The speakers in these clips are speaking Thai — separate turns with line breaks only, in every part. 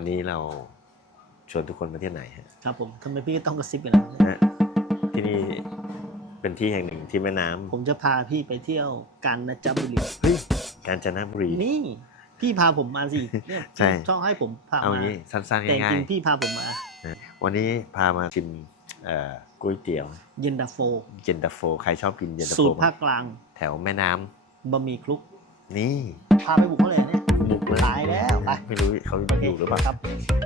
วันนี้เราชวนทุกคนมาเที่ยวไหนฮะ
ครับผมทำไมพี่ต้องกระซิบกันล่ะ
ฮะที่นี่เป็นที่แห่งหนึ่งที่แม่น้ำ
ผมจะพาพี่ไปเที่ยวกาญจนบุรี
เฮ้ยกาญจนบุรี
นี่พี่พาผมมาสิเนี่ย
ใช่
ชอบให้ผมพา
เอา
มา
งี้สั้นๆ
แต่จ
ง่าย
ริงๆพี่พาผมมา
ๆนะวันนี้พามาชิมก๋วยเตี๋ยว
เย็นตาโฟ
เย็นตาโฟใครชอบกินเย็นตาโฟ
สูตรภาคกลาง
แถวแม่น้ำ
บะหมี่คลุก
นี่
พาไปบุกเขาเลยเนี่ย
บุกเลย
ตายแล้วไป
ไม่รู้เขาอยู่หรือเปล่า
ครับ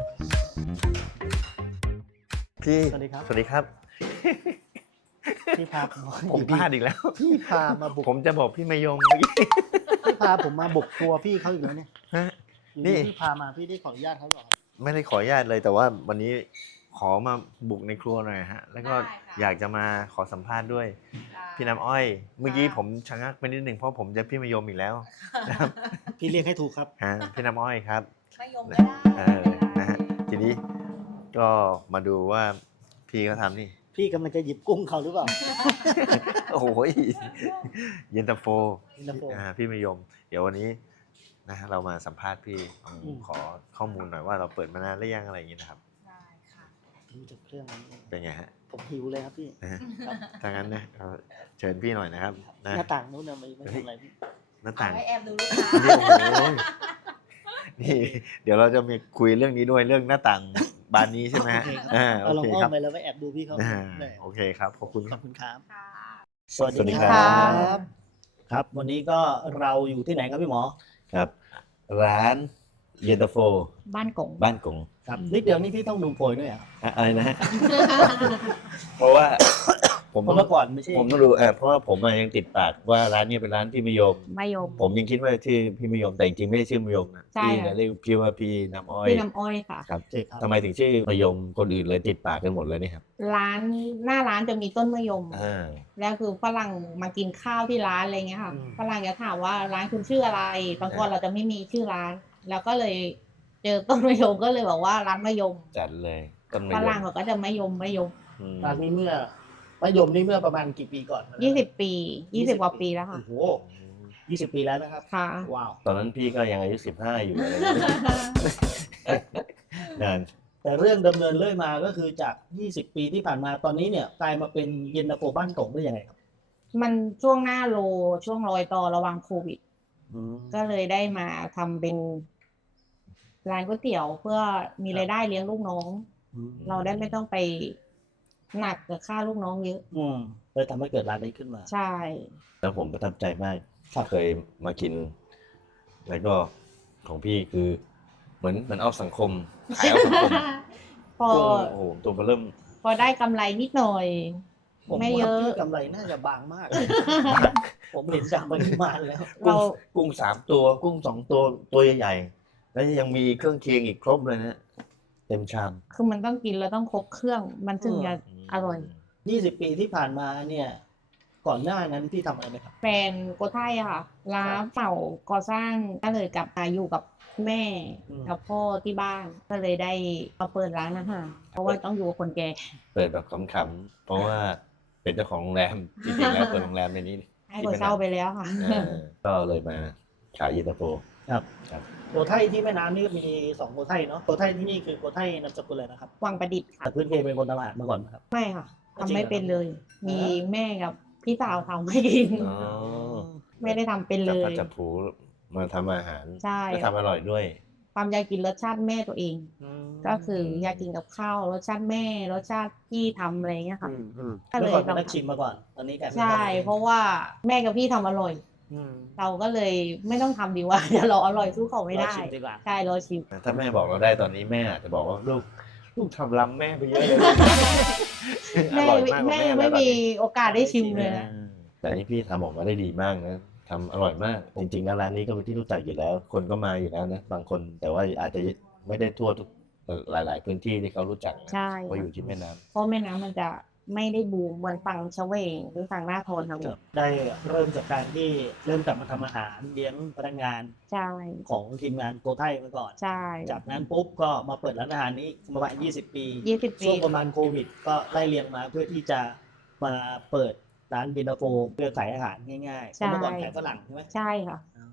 พี่
สวัสดีครับ
สวัสดีครับ
พี่พา
ผมพลาดอีกแล้ว
พี่พามาบุก
ผมจะบอกพี่มายมเมื่อกี้
พี่พาผมมาบุกครัวพี่เขาอีกแล้วเนี่ย
ฮะ
อยู่
นี่
พี่พามาพี่ได้ขออนุญาตเขาหรอ
ไม่ได้ขออนุญาตเลยแต่ว่าวันนี้ขอมาบุกในครัวหน่อยฮะ แล้วก็
ได้ค่ะ
อยากจะมาขอสัมภาษณ์ด้วย
ได้
พี่น้ำอ้อย เมื่อกี้ผมชะงักไปนิดหนึ่งเพราะผมจะพี่มายมอีกแล้วนะครับ
พี่เรียกให้ถูกครับ
ฮะพี่น้ำอ้อยครับ
ไม่ยมก็ได้
เออนะฮะทีนี้ก็มาดูว่าพี่เขาทำนี่
พี่กำลังจะหยิบกุ้งเขาหรือเปล่า
โอ้โหเย็นตาโฟ
เย็นตาโฟ
พี่มายม เดี๋ยววันนี้นะฮะเรามาสัมภาษณ์พี่
อืม
ขอข้อมูลหน่อยว่าเราเปิดมานานหรือยังอะไรอย่างนี้นะครับ
ได้ค่ะ
ดูจากเครื่องนี้
เป็นไงฮะ
ผมหิวเลยครับพี่
นะฮะถ้างั้นนะเชิญพี่หน่อยนะครับนะ
หน้าต่างนู้นนะไม่ทำอะไรพี่
หน้า
เอา
ต่าง
ให้แอบดูลูกค้า
นี่โอ้โหนี่ เดี๋ยวเราจะมีคุยเรื่องนี้ด้วยเรื่องหน้าต่างบานนี้ใช่ไหมฮะโอ
เราลอง
เค
อ้อ
ครั
ม
บ
ไปแล้วไปแอบดูพี่เขา
ได้โอเคครับขอบคุณ
ข
ครั
อ
บบ
คุณครับ
ค่ะ
สวัส
สวัสดี
ดี
ค
ค
รั
รับ ครับ วันนี้ก็เราอยู่ที่ไหนครับพี่หมอ
ครับ ร้านเย็นตาโฟ
บ้านกง
บ้านกง
ครับนิดเดียวนี่พี่ต้องดูโพยด้วยอ่ะ
อะไรนะฮะ เพราะว่าผม
เพราะเมื่อก่อนไม่ใช่
ผมต้องดูเพราะว่าผมยังติดปากว่าร้านนี้เป็นร้านที่มยม
มายม
ผมยังคิดว่าชื่อพี่มยมแต่จริงๆไม่ใช่ชื่อมยมนะ
ใช่
พี่
ค่ะ
เรียกพี่ว่าพี่น้ำอ้อย
พี่น้ำอ้อยค่ะ
ครับ
ใช่ครับ
ทำไมถึงชื่อมยมคนอื่นเลยติดปากกันหมดเลยนี่ครับ
ร้านหน้าร้านจะมีต้นมะยม
อ่า
แล้วคือฝรั่งมากินข้าวที่ร้านอะไรเงี้ยค่ะฝรั่งจะถามว่าร้านคุณชื่ออะไรบางคนเราจะไม่มีชื่อร้าน แล้วก็เลยเจอต้นมะยมก็เลยบอกว่าร้านมะยม
จัดเลยต้นม
ฝ
ย
รั่ง
ม
เขาก็จะมะยม
อืม
ร้านนี้เมื่อมะยมนี่เมื่อประมาณกี่ปีก่อน
20 ปี20 กว่าปีแล้วค่ะ
โอ้โห20 ปีแล้วนะครับ
ค่ะ
ว้าว
ตอนนั้นพี่ก็ยังอายุ15อยู่อะไรนาน
แต่เรื่องดำเนินเรื่อยมาก็คือจาก 20 ปีที่ผ่านมาตอนนี้เนี่ยกลายมาเป็นเย็นตาโฟบ้านกงได้ยังไงครับ
มันช่วงหน้าโลช่วงรอยต่อระหว่างโควิด ก็เลยได้มาทำเป็นร้านก๋วยเตี๋ยวเพื่อมีรายได้เลี้ยงลูกน้อง เราได้ไม่ต้องไปหนักกับค่าลูกน้องเยอะ
เลยทำให้เกิดร้านนี้ขึ้นมา
ใช่
แล้วผมประทับใจมากเคยมากิน แล้วก็ของพี่คือเหมือนมันเอาสังคมขายเอาสังคม
พอ
โอ้โหตัวเบอร์เริ่ม
พอได้กำไรนิดหน่อย
ผม
ไม่
ว่า
เยอะ
พี่กำไรน่าจะบางมากเลยผมเห็นจากปริมาณแล้ว
เรา
กุ้ง3 ตัว กุ้ง2 ตัวตัวใหญ่ๆแล้วยังมีเครื่องเคียงอีกครบเลยนะเต็มชาม
คือมันต้องกินแล้วต้องครบเครื่อง มันถึงจะอร่อย
20 ปีที่ผ่านมาเนี่ย ก่อนหน้านั้นพี่ทำอะไรไหมครับ
แฟนโกไทยอะค่ะร้านเป่าก่อสร้างก็เลยกลับมาอยู่กับแม่
อืม
กับพ่อที่บ้านก็เลยได้มาเปิดร้านอาหารเพราะว่าต้องอยู่กับคนแก่
เปิดแบบขำๆเพราะว่าเป็นเจ้าของโรงแรมจริงๆแล้วเปิดโรงแรมในนี้
ให้คนเช่าไปแล้วค่ะ
ก็เลยมาขายเย็นตาโฟ
ครับ
ครับ
โกไทยที่แม่น้ำนี่ก็มี2โกไทยเนาะโกไทยที่นี่คือโกไทยนามสกุลอะไรนะครับ
วังประดิษฐ์ค่ะ
แต่พื้นเพเป็นคนตลาดมาก่อนนะครับ
ไม่ค่ะ
จริง
ทำ
เหรอ
ไม่เป็นเลย มี
อ่า
แม่กับพี่สาวทำให้กิน
อ๋อ
ไม่ได้ทำเป็นเล
จับ
ย
ผัดจับผูมาทำอาหาร
ใช่
แล้วทำอร่อยด้วย
ความอยากกินรสชาติแม่ตัวเอง ก็คืออยากกินกับข้าวรสชาติแม่รสชาติที่ทำอะไรเงี้ยค่ะ ก็เลย
เมื่อก่อนเป็นนักชิมมาก่อน ตอนนี้กลายเป็น
ใช่ เพราะว่าแม่กับพี่ทำอร่อย
อืม
เราก็เลยไม่ต้องทำดีกว่า เดี๋ยวเราอร่อยสู้เขาไม่ได้
เราชิมดีกว่า
ใช่เราชิม
ถ้าแม่บอกเราได้ตอนนี้แม่อาจจะบอกว่าลูกทำล้ำแม่ไปเยอะเลย
แม่
อร่อยากกว่า
แม่
แล้ว
ไม่
ตอน
มี
นี้
โอกาสได้ชิมเลยนะ
แต่นี่พี่ทำออกมาได้ดีมากนะทำอร่อยมาก จริงๆแล้วร้านนี้ก็เป็นที่รู้จักอยู่แล้ว คนก็มาอยู่แล้วนะบางคนแต่ว่าอาจจะไม่ได้ทั่วทุกหลาย ๆ พื้นที่ที่เขารู้จักนะ
ใช่
เพราะอยู่ที่แม่น้ำ
เพราะแม่น้ำมันจะไม่ได้บูมเหมือนฝั่งชเวงหรือฝั่งหน้าโทนครับ
ได้เริ่มจากการที่เริ่มกลับมาทำอาหารเลี้ยงพนักงาน
ใช่
ของทีมงานโกไทยมาก่อน
ใช่
จากนั้นปุ๊บก็มาเปิดร้านอาหารนี้ประมาณ20 ปี
20 ปี
ช่วงประมาณโควิด ก็ไล่เรียงมาเพื่อที่จะมาเปิดร้านเย็นตาโฟเพื่อขายอาหารง่ายๆเพราะเมื่อก่อนขายฝรั่งใช่ไหม
ใช่ค่ะ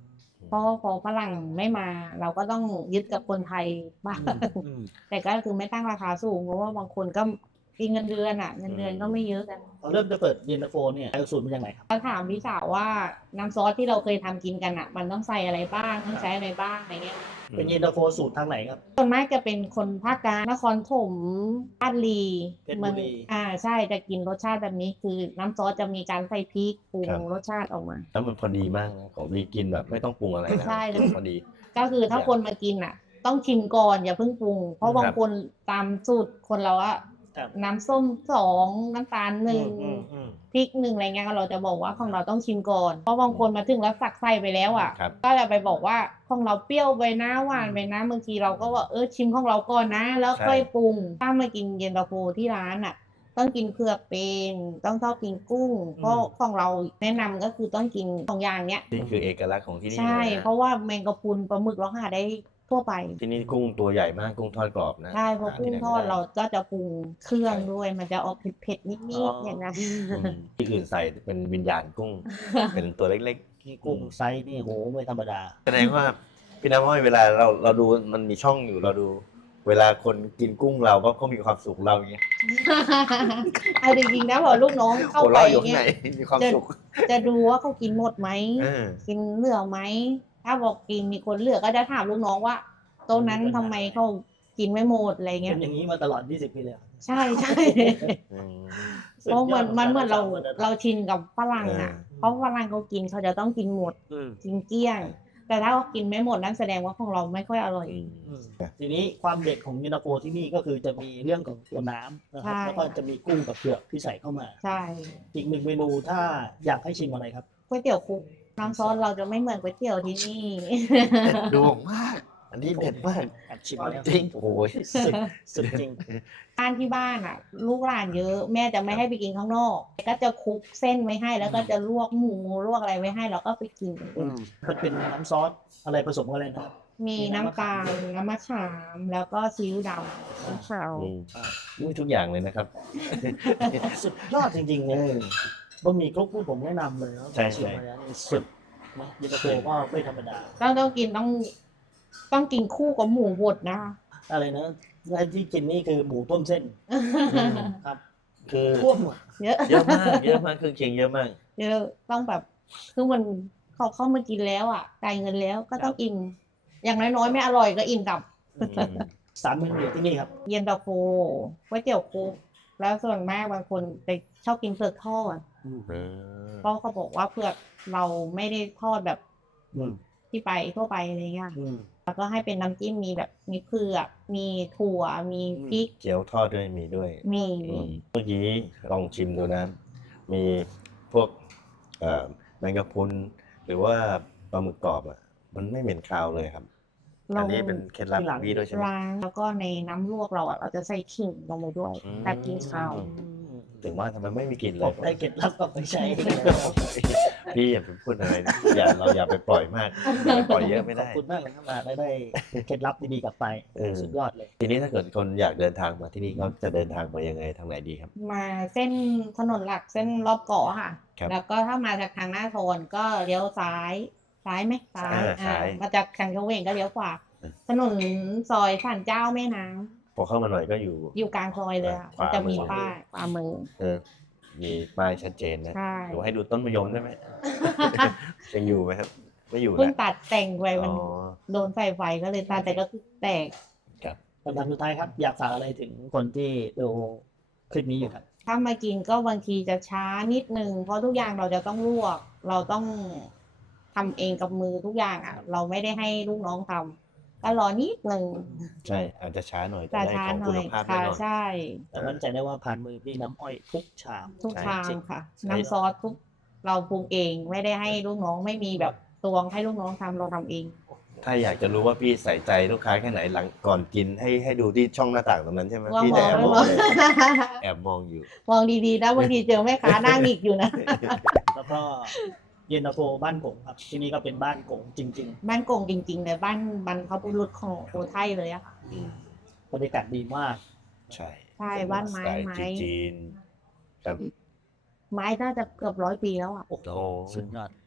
เพราะพอฝรั่งไม่มา เราก็ต้องยึดกับคนไทยบ้าง
อืม
แต่ก็คือไม่ตั้งราคาสูงเพราะว่าบางคนก็กินเงินเดือนอ่ะเงินเดือนก็ไม่เยอะกัน
เราเริ่มจะเปิดเย็นตาโฟเนี่ยสูตรมันยังไงครับ
ก็ถามพี่สาวว่าน้ำซอสที่เราเคยทำกินกันอ่ะ มันต้องใส่อะไรบ้างต้องใช้อะไรบ้างอะไรเงี้ย
เป็นเย็นตาโฟสูตรทางไหนครับ
ส่วนมากจะเป็นคนภาคกลางนครถมราชบุรี
เพชรบุรี
ใช่จะกินรสชาติแบบนี้คือน้ำซอสจะมีการใส่พริกปรุง
ครับ
รสชาติออกมา
แล้วมันพอดีมากนะของดีกินแบบไม่ต้องปรุงอะไรนะ
ใช่
พอดี
ก็คือถ้าคนมากินอ่ะ ต้องชิมก่อนอย่าเพิ่งปรุง เพราะบางคนตามสูตรคนเราอะ
ครับ
น้ำส้ม2น้ำตาล1
อืม
พริก1อะไรเงี้ยเราจะบอกว่าของเราต้องชิมก่อน เพราะบางคนมาถึงแล้วสักใส่ไปแล้วอ่ะ
ครับ
ก็จะไปบอกว่าของเราเปรี้ยวไปนะหวานไปนะบางทีเราก็ว่าชิมของเราก่อนนะ แล้วค่อยปรุงถ้ามากินเย็นตาโฟที่ร้านอ่ะ ต้องกินเผือกเป็นต้องชอบกินกุ้ง เพราะของเราแนะนำก็คือต้องกิน2อย่างเนี้ย
นี่คือเอกลักษณ์ของที่นี่
ใช่
เลยนะ
เพราะว่าแมงกะพรุนปลาหมึกเราหาได้ทั่วไป
ที่นี่กุ้งตัวใหญ่มากกุ้งทอดกรอบนะ
ใช่เพราะ
ห
กุ้ง
ที่ไหน
ทอด
ไม่ไ
เราก็จะปรุงเครื่องด้วย มันจะออกเผ็ดๆนิด
อ๋อ
ๆอย่างนั้น
ที่อื่นใส่เป็นวิญญาณกุ้ง เป็นตัวเล็ก
นี่กุ้งไซส์นี่โหไม่ธรรมดา
ๆแสดงว่าพี่น้ำอ้อยเวลาเราดูมันมีช่องอยู่เราดู เวลาคนกินกุ้งเราก็มีความสุขเราอย่างเงี้ย
เอาจริงๆนะพอลูกน้องเข้า
หัว
ไป
เราะอยู่ข้าง
เงี้
ใน
ย
มีความสุข
จะดูว่าเขากินหมดไหม
เออ
กินเหลือไหม ถ้าบอกกินมีคนเหลือก็จะถามลูกน้องว่าโต๊ะนั้นทำไมเขากินไม่หมดอะไร
เป็
เงี้ย
นอย่างนี้มาตลอด 20 ปีเลย
ใช่ใช่
อืม
เพราะมันเหมือนเราชินกับฝรั่งอ่ะ
เออ
เพราะฝรั่งเขากินเขาจะต้องกินหมด
อืม
กินเกลี้ยง แต่ถ้าเขากินไม่หมดนั่นแสดงว่าของเราไม่ค่อยอร่อย
อืม
อืมทีนี้ความเด็ดของเย็นตาโฟที่นี่ก็คือจะมีเรื่องของตัวน้ำนะครับ
ใช่
แล้วก็จะมีกุ้งกับเผือกที่ใส่เข้ามา
ใช่
อีกหนึ่งเมนูถ้าอยากให้ชิมอะไรครับ
ก๋วยเตี๋ยวคลุกน้ำซอสเราจะไม่เหมือนก๋วยเตี๋ยวที่นี่
ดวงมาก อันนี้เด็ดมาก
แอบชิมแล้ว
จริงโอ้ย
สุดจริง
บ้านที่บ้านอ่ะ ลูกหลานเยอะแม่จะไม่ให้ไปกินข้างนอก ก็จะคลุกเส้นไว้ให้ แล้วก็จะลวกหมูลวกอะไรไว้ให้แล้วก็ไปกิน
มันเป็นน้ำซอสอะไรผสมกันอะไรนะครับ
มีน้ำตาลน้ำมะขามแล้วก็ซีอิ๊วดำน้ำขาว
อืมนี่ทุกอย่างเลยนะครับ
สุดยอดจริงๆเลยบะหมี่ครกนี่ผมแนะนำเลยนะ
ใช่
ชิมมาแล้วนี่สุดนะเย็นตาโฟก็ไม่ธรรมดา
ต้องกินต้องกินคู่กับหมูบดนะคะ
อะไรนะที่กินนี่คือหมูต้มเส้นครับ
คือ
ท่วมอะ
เยอะ
เยอะมากเยอะมากเครื่องเคียงเยอะมาก
เยอะต้องแบบคือมันเขาเข้ามากินแล้วอ่ะจ่ายเงินแล้วก็ต้องอิ่มอย่างน้อยๆไม่อร่อยก็อิ่มกับ
อืม
สามเมนูที่นี่ครับ
เย็นตาโฟก๋วยเตี๋ยวคลุกแล้วส่วนมากบางคนไปชอบกินเผือกทอด
เออ
เพราะเขาบอกว่าเผือกเราไม่ได้ทอดแบบ
อืม
ที่ไปทั่วไปอะไรเงี้ย
อืม
แล้วก็ให้เป็นน้ำจิ้มมีแบบมีเผือกมีถั่วมีพริก
เกี๊ยวทอดด้วยมีด้วย
มี
เมื่อกี้ลองชิมดูนะ มีพวกแมงกะพรุนหรือว่าปลาหมึกกรอบอ่ะ มันไม่เหม็นคาวเลยครับ อันนี้เป็นเคล็ดลับของพี่ด้วยใช่ไหม
ล้างแล้วก็ในน้ำลวกเราอ่ะเราจะใส่ขิงลงไปด้วย
อืม
แบบกินข้าว
ถึงว่าทำไมไม่มีกลิ่นเล
ผ
ย
มได้เก็ดลับก็ไปใช้
พี่อย่าไปพูดอะไรนะเราอย่าไปปล่อยมากอย่าไปปล่อยเยอะไม่
ขอ
ได้
บคุณมากเลยครับมาได้เคล็ดลับดีๆกลับไป
เออ
สุดยอดเลย
ทีนี้ถ้าเกิดคนอยากเดินทางมาที่นี่เขาจะเดินทางมายังไงทางไหนดีครับ
มาเส้นถนนหลักเส้นรอบเกาะค่ะ
ครับ
แล้วก็ถ้ามาจากทางหน้าโซนก็เลี้ยวซ้ายไหมซ้าย
ซ้าย
มาจากทางเฉวงก็เลี้ยวขวา
เออ
ถนนซอยศาลเจ้าแม่น้ำ
พอเข้ามาหน่อยก็อยู่
อยู่กลางซอยเลยค่ะ
ขวา
มันจะมี
มือ
ป้ายขวามือ
มีป้ายชัดเจนนะ
ใช่
หรือให้ดูต้นมะยมได้ไหม ยังอยู่ไหมครับ ไม่อยู่
เพิ่ง
แล้ว
ตัดแต่งไปมัน
อ๋อ
โดนไฟก็เลยตัดแต่ก็คือแตก
คำถามสุดท้ายครับ อยากฝากอะไรถึงคนที่ดูคลิปนี้อยู่ครับ
ถ้ามากินก็บางทีจะช้านิดนึงเพราะทุกอย่างเราจะต้องลวก เราต้องทำเองกับมือทุกอย่างอ่ะ เราไม่ได้ให้ลูกน้องทำก็รอนิดนึง
ใช่อาจจะช้าหน่อยแต่
แต่
ได้
ช้า
ของ
หน่
คุ
อ
ณ
ย
ภาพแน่
ค่ะ
นอน
ใช่
แต่มั่นใจได้ว่าผ่านมือพี่น้ำอ้อยทุกชาม
ทุก
ใช่
ชามค่ะ
ใช่
น้ำซอสทุกเราปรุงเองไม่ได้ให้ลูกน้องไม่มีแบบตวงให้ลูกน้องทำเราทำเอง
ถ้าอยากจะรู้ว่าพี่ใส่ใจลูกค้าแค่ไหนหลังก่อนกินให้ดูที่ช่องหน้าต่างตรงนั้นใช่ไหม
ว่า
พี่
ม
แต่
อง
แอบ
ไม่
ม
ม
อ
อง ง
เลยแอบมองอยู่
มองดีๆนะบางทีเจอแม่ค้านั่งอีกอยู่นะ
แล้วก็เย็นตาโฟบ้านกงครับ ที่นี่ก็เป็นบ้านกงจริง
บ้านโกงจริงๆเลยบ้านบรรพบุรุษของโอไทยเลยอะค่ะ
ๆบรรยากาศดีมาก
ใช่
ใช่บ้านไม้
สตล์
ไม้
จีนครับ
ไม้น่าจะเกือบ100 ปีแล้วอ่ะ
โอ้โห
โอ้
สุดยอด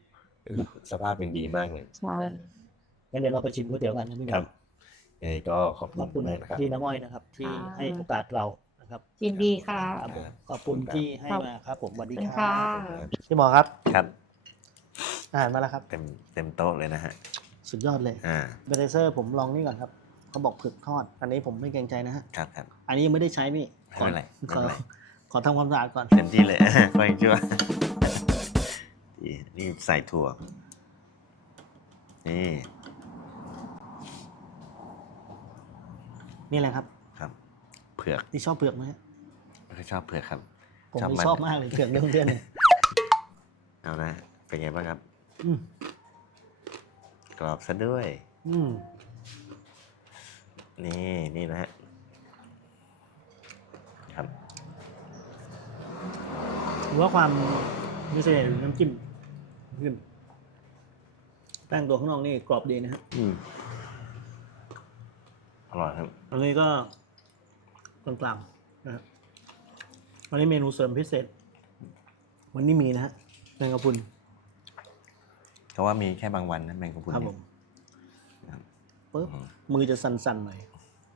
สภาพเป็นดีมากเลย
ใช่
งั้นเดี๋ยวเราไปชิมก๋วยเตี๋ยวกันนะพี่ห
ค
นุ่
รับ
ม
ยังไงก็ขอบ
ขอบ
คุ
คุณ ณ
มากนะครับ
พี่น้ำอ้อยนะครับ ที่ให้โอกาสเรานะครับ
ยินดีค่ะ
ครับผมขอบคุณที่ให้มาครับ ผมสวัสดี
ขอบคุณ
ครั
ค่ะ
บพี่หมอครับ
ครับ
อาหารมาแล้วครับ
เต็มโต๊ะเลยนะฮะ
สุดยอดเลย เบเทเซอร์ผมลองนี่ก่อนครับเขาบอกผึกทอด อันนี้ผมไม่เกรงใจนะฮะ
ครับ
อันนี้ยังไม่ได้ใช้พี่
ไม่เป็นไรไม่
ขอ
เป็นไร
ขอทำความสะอาดก่อน
เต็มที่เลย ไปชั่วนี่ใส่ถั่ว นี่
นี่แหละครับ
ครับ เผือก
ที่ชอบเผือกไหมฮะ
ไม่ชอบเผือกครับ
ผม
ชอบ
ไม่
มัน
ชอบมากเลยเผือกเรื่องเพื่อนเนี่ย
เอานะ เป็นไงบ้างครับ
อืม
กรอบซะด้วย
อืม
นี่นะฮะ ครับ
หรือว่าความมีเสน่ห์อยู่น้ำจิ้มขึ้นแป้งตัวข้างนอกนี่กรอบดีนะฮะ
อร่อยครับ
อันนี้ก็กลางๆนะครับอันนี้เมนูเสริมพิเศษ วันนี้มีนะฮะแมงกะพรุน
เพราะว่ามีแค่บางวันนะแมงกะพรุน
ครับผ
เนี่ย
มปึ๊บมือจะสั่นๆหน่อย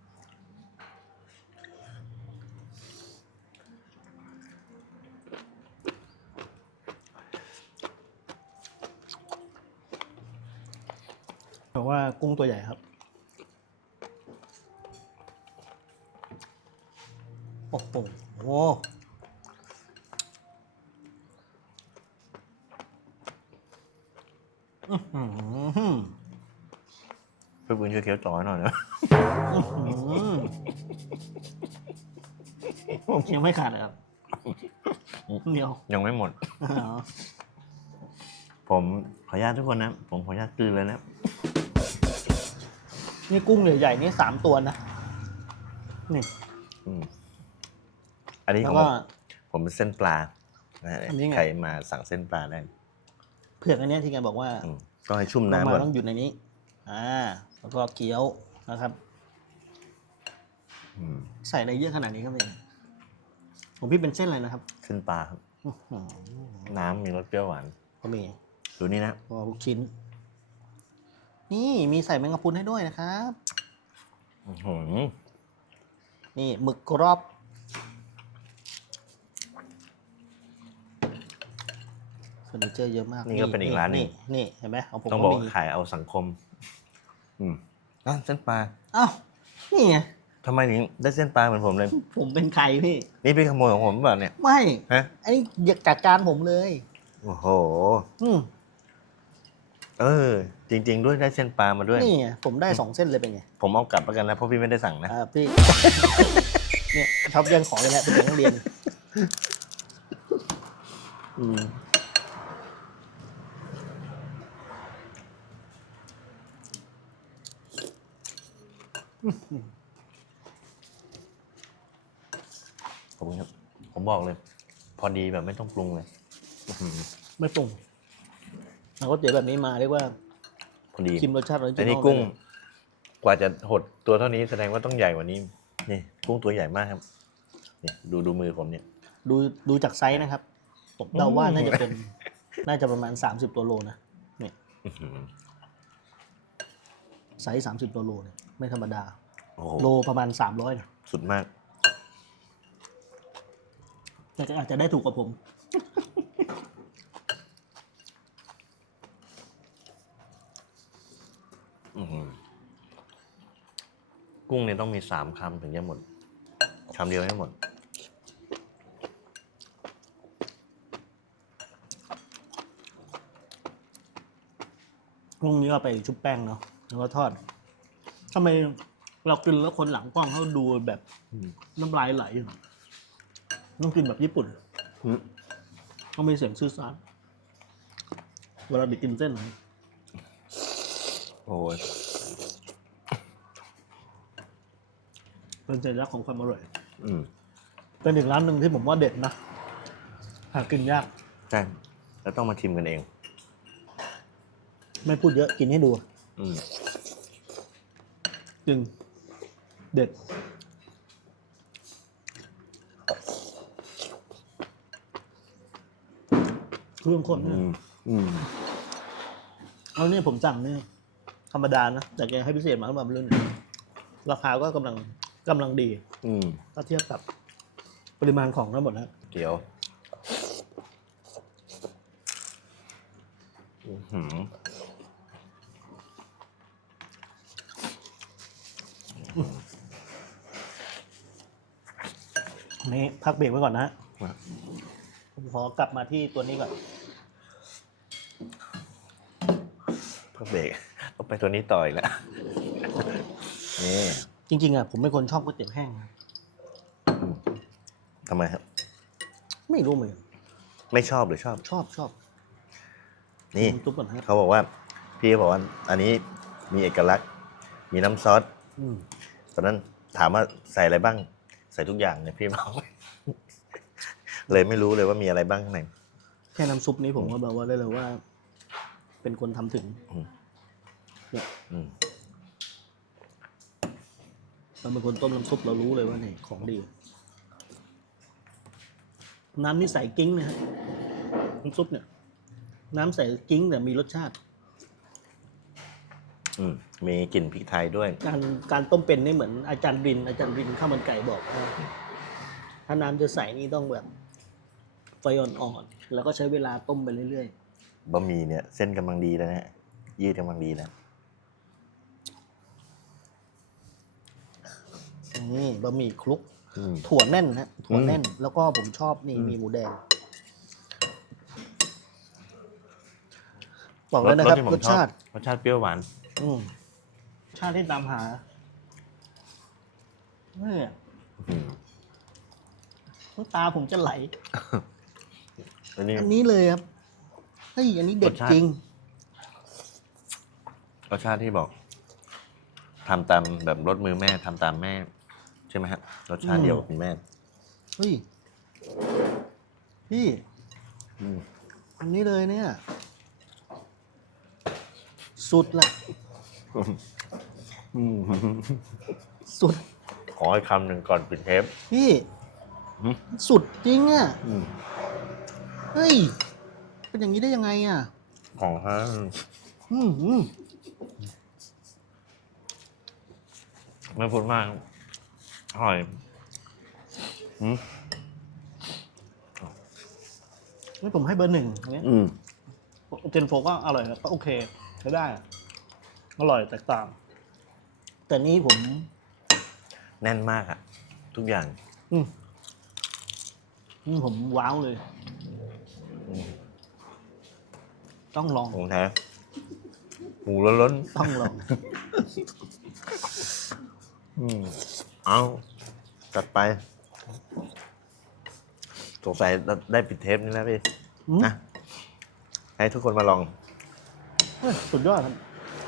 เพราะว่ากุ้งตัวใหญ่ครับ โอ้โหอื้อหือ
เพื่อนช่วยเคี้ยวต่อหน่อยนะ
ยังไม่ขาดเลยครับเดียว
ยังไม่หมด
อ๋อ
ผมขออนุญาตทุกคนนะ ผมขออนุญาตกลืนเลยนะ
นี่กุ้งใหญ่ๆนี่3 ตัวนะนี่
อืมอันนี้
แล้
ขอ
ว
ง
ก็
ผมเป็นเส้นปลานะฮะ
อันนี้ไง
ใครมาสั่งเส้นปลาได้
เผือกอันเนี้ยที่แกบอกว่า
ต้องให้ชุ่ม
ลง
น้ำ
มา
ก่อน
ต้องอยู่ในนี้ แล้วก็เกี๊ยวนะครับ
อืม
ใส่อะไรเยอะขนาดนี้ครับเนี่ยผมพี่เป็นเส้นอะไรนะครับ
เส้นปลาครับ
อื้อหือ
น้ำมีรสเปรี้ยวหวาน
ก็มี
ดูนี่นะ
ก็ลูกชิ้น นี่มีใส่แมงกะพรุนให้ด้วยนะครับ
อื้อหือ
นี่หมึกกรอบเฟอร์นิเจอร์เยอะมาก
นี่ก็เป็นอีกร้านหนึง
นี่เห็นไหมของผม
ต้อง
ก็
บอก
มี
ว่าขายเอาสังคม เส้นปลา
อ้าวนี่ไง
ทำไมถึงได้เส้นปลาเหมือนผมเลย
ผมเป็นใครพี่
นี่เป็นขโมยของผมหรือเปล่าเนี่ย
ไม่
ฮะ
อันนี้อยากจัดการผมเลย
โอ้โห
อืม
จริง ๆ ด้วยได้เส้นปลามาด้วย
นี่ไงผมได้2 เส้นเลยเป็นไง
ผมเอากลับแล้วกันนะ เพราะพี่ไม่ได้สั่งนะ
พี่ เนี่ยชอบแย่งของเลยแหละเป็นเด็กนักเรียน อืม
ขอบคุณครับ ผมบอกเลย พอดีแบบไม่ต้องปรุงเลยอื้อหือ
ไม่ปรุงแล้วก็เตี๋ยวแบบนี้มาเรียกว่า
พอดี
ชิมรสชาติออริจิ
แต่
นอ
นี่
ล
กุ้ง
เลย
กว่าจะหดตัวเท่านี้แสดงว่าต้องใหญ่กว่านี้ นี่ กุ้งตัวใหญ่มากครับนี่ดูมือผมเนี่ย
ดูจากไซส์นะครับ ผมเดาว่าน่าจะเป็น น่าจะประมาณ30 ตัวโลนะเนี่ย
อื้อหือ
ไซส์30 ตัวโลเนี่ยไม่ธรรมดา
โอ้โห
โลประมาณ300นะ
สุดมาก
แต่อาจจะได้ถูกกว่าผม
อื้อหือกุ้งเนี่ยต้องมี3 คำถึงจะหมดคำเดียวให้หมด
กุ้งนี้ก็ไปชุบแป้งเนาะแล้วก็ทอดทำไมเรากินแล้วคนหลังกล้องเขาดูแบบน้ำลายไหลอยู่ต้องกินแบบญี่ปุ่น ต้องมีเสียงซื่อซาร์เวลาไปกินเส้น
โอ้ย
เป็นสัญลักษณ์ของความอร่อย
อืม
เป็นอีกร้านหนึ่งที่ผมว่าเด็ดนะหากินยาก
ใช่ แล้วต้องมาชิมกันเอง
ไม่พูดเยอะกินให้ดู
อืม
จริง เด็ด เครื่องข้น
อื
เนี่ย
ม อืม
แล้วเนี่ยผมสั่งนี่ธรรมดานะแต่แกให้พิเศษมาสำหรับรุ่นนี้ราคาก็กำลังดี
อืม
ถ้าเทียบกับปริมาณของทั้งหมดนะ
เกี๊ยวอื้อหือ
นี่พักเบรกไว้ก่อนนะผมขอกลับมาที่ตัวนี้ก่อน
พักเบรกต้องไปตัวนี้ต่ออีกแล้วนี่
จริงๆอ่ะผมเป็นคนชอบก๋วยเตี๋ยวแห้งนะ
ทำไมครับ
ไม่รู้เหมือนกัน
ไม่ชอบหรือชอบ
ชอบ
นี่
ผมจุ๊บก่อนนะ
เขาบอกว่า พี่เขาบอกว่า อันนี้มีเอกลักษณ์ มีน้ำซอส
อืม
ตอนนั้นถามว่าใส่อะไรบ้าง ใส่ทุกอย่างเนี่ยพี่บอก เลยไม่รู้เลยว่ามีอะไรบ้างข้างใน
แค่น้ำซุปนี้ผมก็แบบว่าได้เลยว่า เป็นคนทำถึง
อืม
เนี่ย
อืม
เราเป็นคนต้มน้ำซุปเรารู้เลยว่านี่ของดี น้ำนี่ใส่กิ้งนะฮะน้ำซุปเนี่ย น้ำใส่กิ้งแต่มีรสชาติ
อืมมีกลิ่นพริกไทยด้วย
การต้มเป็นนี่เหมือนอาจารย์รินข้าวมันไก่บอกว่าถ้าน้ำจะใสนี่ต้องแบบไฟอ่อนๆแล้วก็ใช้เวลาต้มไปเรื่อย
บะหมี่เนี่ยเส้นกำลังดีแล้วนะฮะยืดกำลังดีแล้ว
ๆนี่บะหมี่คลุก
อืม
ถั่วแน่นนะถั่วแน่น แล้วก็ผมชอบนี่
อืม
มีหมูแดงบอกเลยนะครับ
ที่ผม
รสชาติ
รสชาติเปรี้ยวหวาน
รสชาติที่ตามหาเนี่ย
อืม
น้ำตาผมจะไหล
อันนี้
อันนี้เลยครับเฮ้ยอันนี้เด็ด
รสชาติ
จริง
รสชาติที่บอกทำตามแบบรสมือแม่ทำตามแม่ ใช่ไหมฮะรสชาติเดียวกับคุณแม่
เฮ้ยพี่
อืม
อันนี้เลยเนี่ย สุดละ
อืม
สุด
ขออีกคำหนึ่งก่อนปิดเทป
พี่
หืม
สุดจริงอ่ะ
อืม
เฮ้ย เป็นอย่างนี้ได้ยังไงอ่ะ
ของฮะ
อืม
ไม่พูดมากอร่อยอืม
นี่ผมให้เบอร์หนึ่งอันนี้
อืม
เจนโฟก็อร่อยนะก็โอเคใช้ได้อะอร่อยแตกต่าง แต่นี่ผม
แน่นมากอะทุกอย่าง
นี่ผมว้าวเลย ต้องลอง
ของแท้หมูล้น
ต้องลอง
ๆอืมเอาจัดไปสงสัยเราได้ปิดเทปนี้แล้วพี่
อืม
นะให้ทุกคนมาลอง
เฮ้ยสุดยอดครับ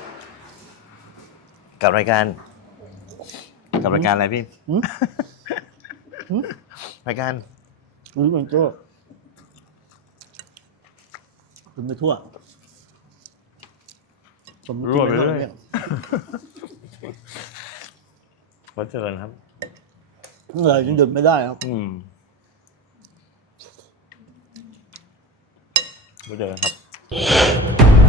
กับรายการ กับรายการอะไรพี่
อืม อืม
รายการ
มันก็คุณไปทั่ว ผม
รั่วไป
กิน
เรื่อย
นี่
ไว้เจอกันครับ
เลยยังหยุดไม่ได้ครับ
อืมไว้เจอกันครับ